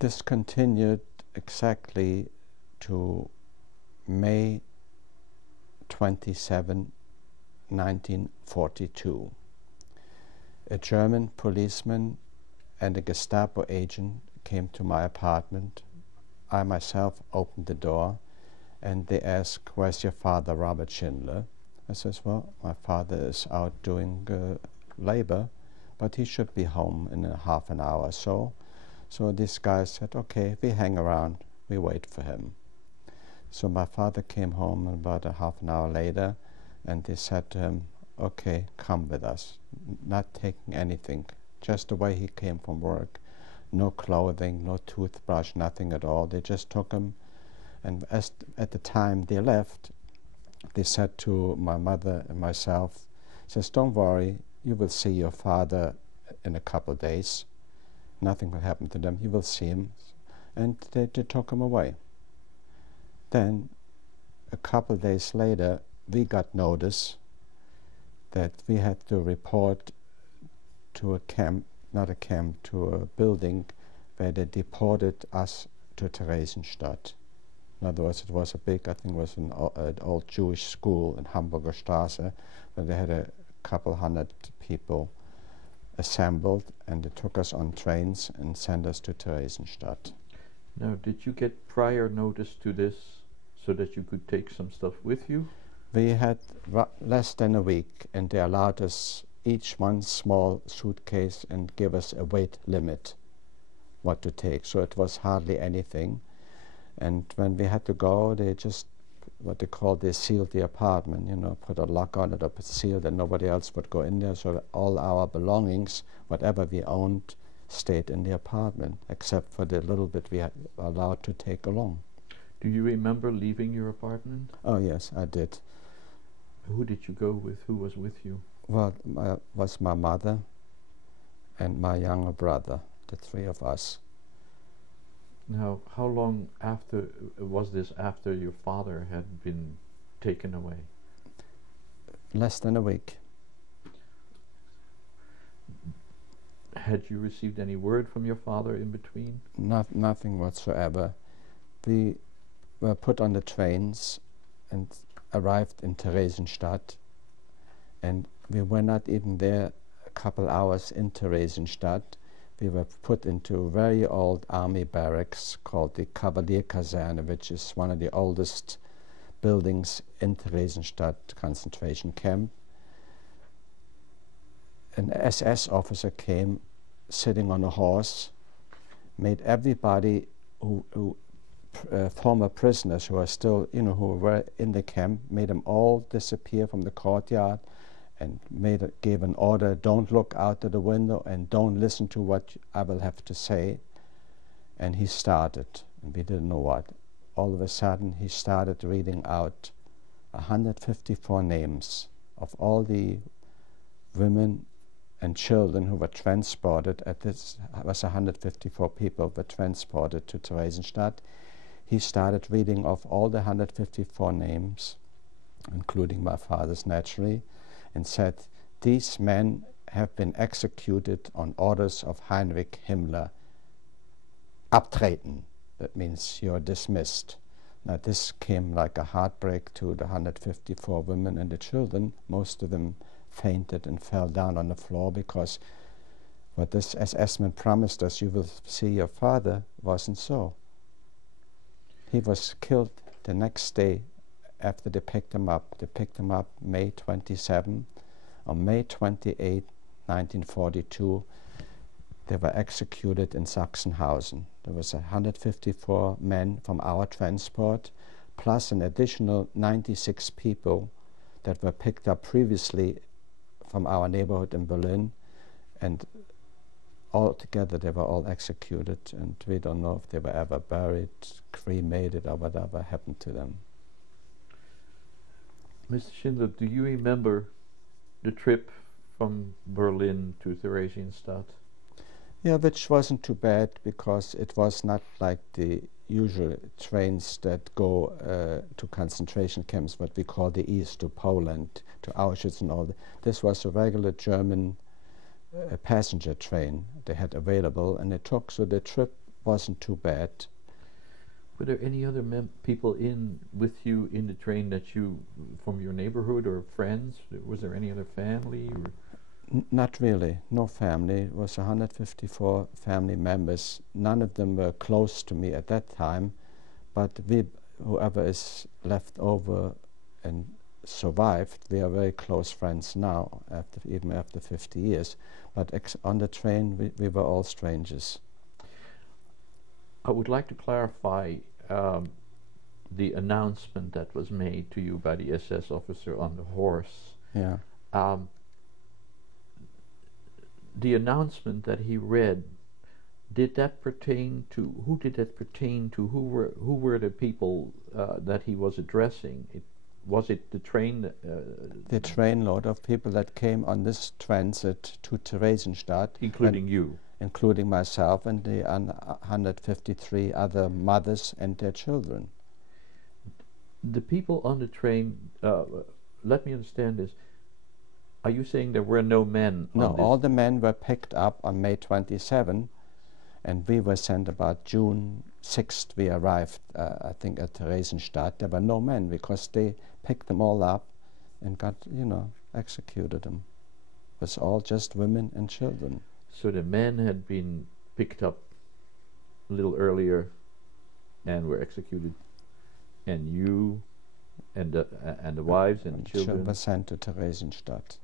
This continued exactly to May 27, 1942. A German policeman and a Gestapo agent came to my apartment. I myself opened the door, and they asked, "Where's your father, Robert Schindler?" I says, "Well, my father is out doing labor, but he should be home in a half an hour or so." So this guy said, "Okay, we hang around, we wait for him." So my father came home about a half an hour later, and they said to him, "Okay, come with us," not taking anything, just the way he came from work. No clothing, no toothbrush, nothing at all. They just took him, and at the time they left, they said to my mother and myself, says, "Don't worry, you will see your father in a couple of days. Nothing will happen to them, you will see him." And they took him away. Then, a couple of days later, we got notice that we had to report to a camp, not a camp, to a building where they deported us to Theresienstadt. In other words, it was a big, I think it was an old Jewish school in Hamburger Straße, where they had a couple hundred people assembled, and they took us on trains and sent us to Theresienstadt. Now, did you get prior notice to this so that you could take some stuff with you? We had less than a week, and they allowed us each one small suitcase and give us a weight limit what to take. So it was hardly anything. And when we had to go, they just, what they sealed the apartment, you know, put a lock on it or sealed, and nobody else would go in there. So all our belongings, whatever we owned, stayed in the apartment, except for the little bit we had allowed to take along. Do you remember leaving your apartment? Oh yes, I did. Who did you go with? Who was with you? Well, was my mother and my younger brother, the three of us. Now, how long after was this after your father had been taken away? Less than a week. Had you received any word from your father in between? Nothing whatsoever. We were put on the trains and arrived in Theresienstadt, and we were not even there a couple hours in Theresienstadt. We were put into a very old army barracks called the Kavalierkaserne, which is one of the oldest buildings in Theresienstadt concentration camp. An SS officer came sitting on a horse, made everybody who former prisoners who are still, you know, who were in the camp, made them all disappear from the courtyard, and gave an order: "Don't look out of the window and don't listen to what I will have to say." And he started, and we didn't know what. All of a sudden, he started reading out 154 names of all the women and children who were transported. At this was 154 people were transported to Theresienstadt. He started reading off all the 154 names, including my father's naturally, and said, "These men have been executed on orders of Heinrich Himmler. Abtreten." That means you're dismissed. Now this came like a heartbreak to the 154 women and the children. Most of them fainted and fell down on the floor, because what this SS-man promised us, "You will see your father," wasn't so. He was killed the next day after they picked him up. They picked him up May 27. On May 28, 1942, they were executed in Sachsenhausen. There was 154 men from our transport, plus an additional 96 people that were picked up previously from our neighborhood in Berlin, and altogether they were all executed, and we don't know if they were ever buried, cremated, or whatever happened to them. Mr. Schindler, do you remember the trip from Berlin to Theresienstadt? Yeah, which wasn't too bad, because it was not like the usual trains that go to concentration camps, what we call the East, to Poland, to Auschwitz and all that. This was a regular German passenger train they had available, and it took, so the trip wasn't too bad. Were there any other people with you in the train that you, from your neighborhood or friends? Was there any other family? Or? Not really, no family. It was 154 family members. None of them were close to me at that time, but whoever is left over and survived, we are very close friends now, even after 50 years. But on the train, we were all strangers. I would like to clarify the announcement that was made to you by the SS officer on the horse. Yeah. The announcement that he read, did that pertain to, who did that pertain to? Who were the people that he was addressing? Was it the train? The trainload of people that came on this transit to Theresienstadt. Including you? Including myself and the 153 other mothers and their children. The people on the train, let me understand this. Are you saying there were no men on No, this? all the men were picked up on May 27, and we were sent about June 6th. We arrived, I think, at Theresienstadt. There were no men because they picked them all up and got, executed them. It was all just women and children. So the men had been picked up a little earlier and were executed, and you and the wives and the children were sent to Theresienstadt.